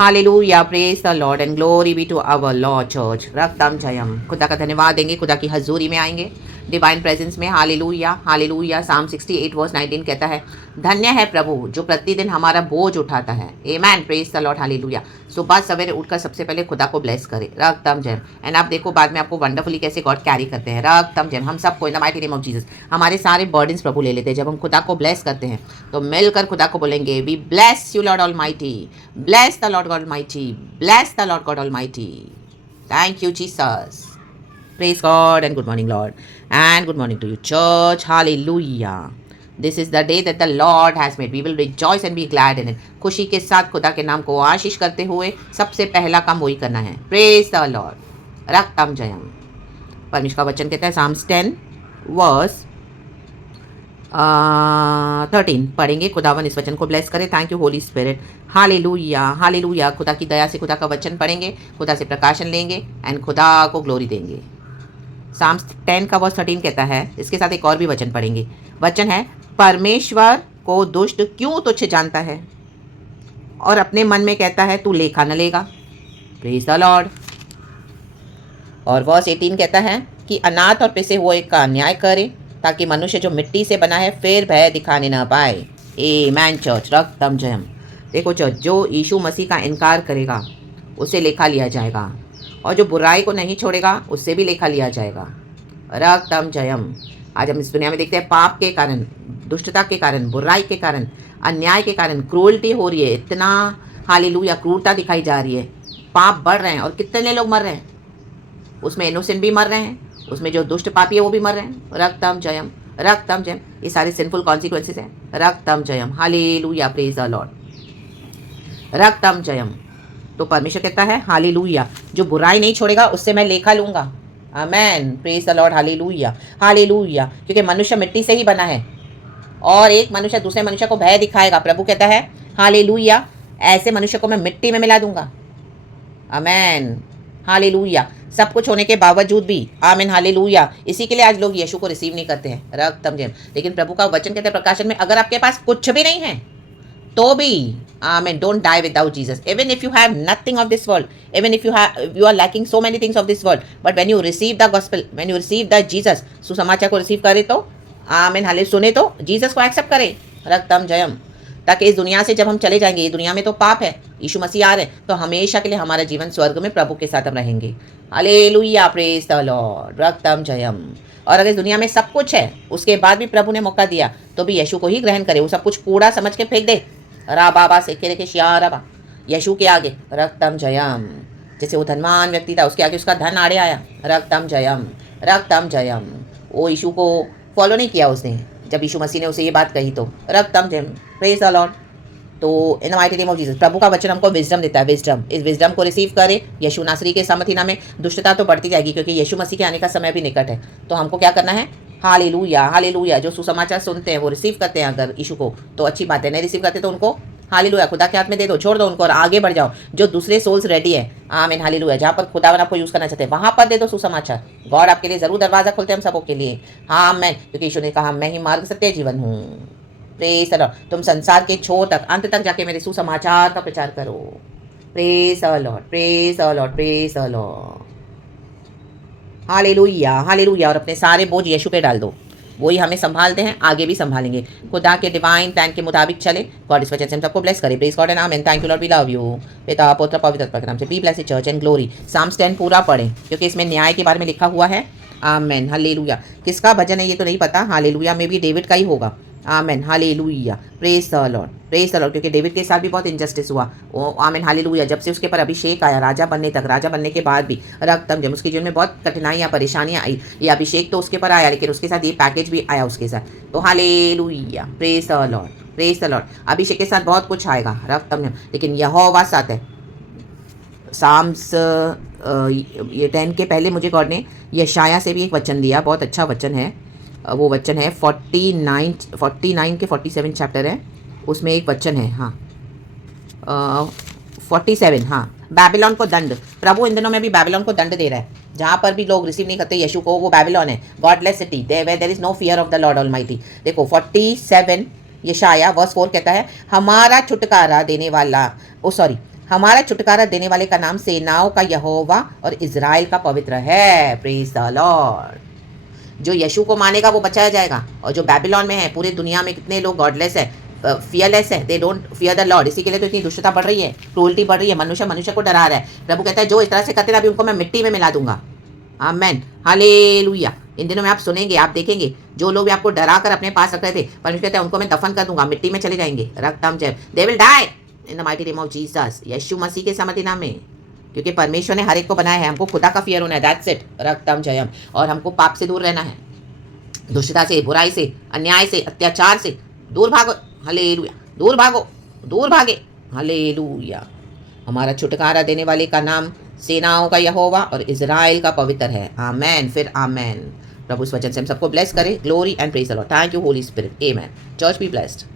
Hallelujah, praise the Lord and glory be to our Lord church. रक्तम जयम। खुदा का धन्यवाद देंगे, खुदा की हजूरी में आएंगे, डिवाइन प्रेजेंस में। Hallelujah hallelujah. साम 68 वर्स 19 कहता है, धन्य है प्रभु जो प्रतिदिन हमारा बोझ उठाता है। आमेन, प्रेज द लॉर्ड, हालेलुया। सुबह सवेरे उठकर सबसे पहले खुदा को ब्लेस करें। रक्तम जयम। एंड आप देखो बाद में आपको वंडरफुली कैसे गॉड कैरी करते हैं। रक्तम जयम। हम सबको इन the mighty name of Jesus हमारे सारे बर्डन्स प्रभु ले लेते हैं। जब हम खुदा को ब्लेस करते हैं तो मिलकर खुदा को बोलेंगे, we bless you Lord Almighty, bless the Lord God Almighty, bless the Lord God Almighty. Thank you Jesus. Praise God and good morning, Lord. And good morning to you, church. Hallelujah. This is the day that the Lord has made. We will rejoice and be glad in it. खुशी के साथ खुदा के नाम को आशीष करते हुए सबसे पहला काम वही करना है। Praise the Lord. रक्तम जयम। परमेश्वर का वचन कहता है Psalms 10 verse 13 पढ़ेंगे। खुदावन इस वचन को ब्लेस करे। Thank you Holi spirit. Hallelujah hallelujah. खुदा की दया से खुदा का वचन पढ़ेंगे, खुदा से प्रकाशन लेंगे एंड खुदा को ग्लोरी देंगे। साम्स 10 का वर्स 13 कहता है, इसके साथ एक और भी वचन पढ़ेंगे। वचन है, परमेश्वर को दुष्ट क्यों तुच्छ जानता है और अपने मन में कहता है तू लेखा न लेगा। Praise the Lord. और वर्स 18 कहता है कि अनाथ और पिसे हुए का न्याय करे ताकि मनुष्य जो मिट्टी से बना है फिर भय दिखाने न पाए। आमेन चर्च। रक्तम जयम। देखो चर्च, जो यीशु मसीह का इनकार करेगा उसे लेखा लिया जाएगा और जो बुराई को नहीं छोड़ेगा उससे भी लेखा लिया जाएगा। रक्तम जयम। आज हम इस दुनिया में देखते हैं पाप के कारण, दुष्टता के कारण, बुराई के कारण, अन्याय के कारण क्रूरल्टी हो रही है। इतना हालेलुया क्रूरता दिखाई जा रही है, पाप बढ़ रहे हैं और कितने लोग मर रहे हैं। उसमें इनोसेंट भी मर रहे हैं, उसमें जो दुष्ट पापी है वो भी मर रहे हैं। रक्तम जयम रक्तम जयम। ये सारे सिंफुल कॉन्सिक्वेंसेज हैं। रक्तम जयम। Hallelujah, praise the Lord. रक्तम जयम। तो परमेश्वर कहता है हालेलुया, जो बुराई नहीं छोड़ेगा उससे मैं लेखा लूँगा। Amen, praise the Lord. Hallelujah hallelujah. क्योंकि मनुष्य मिट्टी से ही बना है और एक मनुष्य दूसरे मनुष्य को भय दिखाएगा। प्रभु कहता है हालेलुया, ऐसे मनुष्य को मैं मिट्टी में मिला दूंगा। Amen hallelujah. सब कुछ होने के बावजूद भी आमीन हालेलुया। इसी के लिए आज लोग यीशु को रिसीव नहीं करते हैं। रक्तम जयम। लेकिन प्रभु का वचन कहते हैं प्रकाशन में, अगर आपके पास कुछ भी नहीं है तो भी amen, don't die without Jesus. Even if you have nothing of this world, even if you are lacking so many things of this world, but when you receive the gospel, when you receive the Jesus, सुसमाचार को receive करे तो आमीन हाले, सुने तो Jesus को accept करे। रक्तम जयम। ताकि इस दुनिया से जब हम चले जाएंगे, ये दुनिया में तो पाप है, यीशु मसीह आ रहे हैं, तो हमेशा के लिए हमारा जीवन स्वर्ग में प्रभु के साथ हम रहेंगे। Hallelujah, praise the Lord. रक्तम जयम। और अगर इस दुनिया में सब कुछ है उसके बाद भी प्रभु ने मौका दिया तो भी यीशु को ही ग्रहण करे। वो सब कुछ कूड़ा समझ के फेंक दे। रा बाबा से के श्यारबा यीशु के आगे। रक्तम जयम। जैसे वो धनवान व्यक्ति था, उसके आगे उसका धन आड़े आया। रक्तम जयम रक्तम जयम। वो यीशु को फॉलो नहीं किया उसने, जब यीशु मसीह ने उसे ये बात कही तो रक्तम जयम। Praise the Lord. तो in the mighty name of Jesus, प्रभु का वचन हमको विजडम देता है। विजडम, इस विजडम को रिसीव करे। यीशु नासरी के समथिना में दुष्टता तो बढ़ती जाएगी क्योंकि यीशु मसीह के आने का समय भी निकट है। तो हमको क्या करना है? Hallelujah hallelujah. जो सुसमाचार सुनते हैं वो रिसीव करते हैं अगर यीशु को, तो अच्छी बात है। नहीं रिसीव करते तो उनको हालेलुया खुदा के हाथ में दे दो, छोड़ दो उनको और आगे बढ़ जाओ। जो दूसरे सोल्स रेडी है आमीन हालेलुया, जहाँ पर खुदावन आपको यूज़ करना चाहते हैं वहाँ पर दे दो सुसमाचार। गॉड आपके लिए ज़रूर दरवाज़ा खोलते हैं हम सबों के लिए। हाँ मैं, क्योंकि यीशु ने कहा मैं ही मार्ग सत्य जीवन हूँ। Praise the Lord. तुम संसार के छोर तक, अंत तक जाके मेरे सुसमाचार का प्रचार करो। Praise the Lord praise the Lord praise the Lord. Hallelujah hallelujah. और अपने सारे बोझ यीशु पे डाल दो, वही हमें संभालते हैं, आगे भी संभालेंगे। खुदा के डिवाइन प्लान के मुताबिक चले। गॉड इस वजह से हम सबको ब्लेस करे। Praise God and amen. Thank you Lord, we love you. पिता पुत्र पवित्र आत्मा के नाम से be blessed church and glory. Psalms 10 पूरा पढ़ें क्योंकि इसमें न्याय के बारे में लिखा हुआ है। Amen hallelujah. किसका भजन है ये तो नहीं पता। हालेलुया में भी डेविड का ही होगा। Amen hallelujah. Praise the Lord praise the Lord. क्योंकि डेविड के साथ भी बहुत इंजस्टिस हुआ। ओ आमेन हालेलुया। जब से उसके पर अभिषेक आया राजा बनने तक, राजा बनने के बाद भी रक्तम जब उसके जीवन में बहुत कठिनाइयाँ परेशानियाँ आई। ये अभिषेक तो उसके पर आया लेकिन उसके साथ ये पैकेज भी आया उसके साथ। तो hallelujah praise the Lord praise the Lord. अभिषेक के साथ बहुत कुछ आएगा रक्तम, लेकिन यहोवा साथ है। साम्स ये 10 के पहले मुझे गॉड ने यशाया से भी एक वचन दिया, बहुत अच्छा वचन है। वो वचन है 49 के 47 चैप्टर है, उसमें एक वचन है। हाँ 47। हाँ, बैबिलोन को दंड। प्रभु इन दिनों में भी बैबिलोन को दंड दे रहा है। जहाँ पर भी लोग रिसीव नहीं करते यीशु को, वो बैबिलोन है। Godless city there is no fear of the Lord Almighty. देखो 47 यशाया वर्स 4 कहता है, हमारा छुटकारा देने वाला हमारा छुटकारा देने वाले का नाम सेनाओं का यहोवा और इज़राइल का पवित्र है। Praise the Lord. जो यीशु को मानेगा वो बचाया जाएगा, और जो बैबिलॉन में है, पूरे दुनिया में कितने लोग गॉडलेस है, फियरलेस है, they don't fear the Lord. इसी के लिए तो इतनी दुष्टता बढ़ रही है, क्रूअल्टी बढ़ रही है, मनुष्य मनुष्य को डरा रहा है। प्रभु कहता है जो इस तरह से करते ना, अभी उनको मैं मिट्टी में मिला दूंगा। आमेन, हालेलुया। इन दिनों में आप सुनेंगे, आप देखेंगे, जो लोग भी आपको डरा कर अपने पास रख रहे थे, परमेश्वर कहता है उनको मैं दफन कर दूंगा, मिट्टी में चले जाएंगे। रक्तम जय, they will die in the mighty name of Jesus, यीशु मसीह के समर्थी नाम में। क्योंकि परमेश्वर ने हर एक को बनाया है, हमको खुदा का फियर होना है, दैट्स इट। रक्तम जयम। और हमको पाप से दूर रहना है, दुष्टता से, बुराई से, अन्याय से, अत्याचार से दूर भागो। हालेलुया, दूर भागो, दूर भागे। हालेलुया। हमारा छुटकारा देने वाले का नाम सेनाओं का यहोवा और इज़राइल का पवित्र है। आमेन, फिर आमेन। प्रभु इस वचन से हम सबको ब्लेस करे। Glory and praise the Lord. Thank you Holi spirit. Amen. Church be blessed.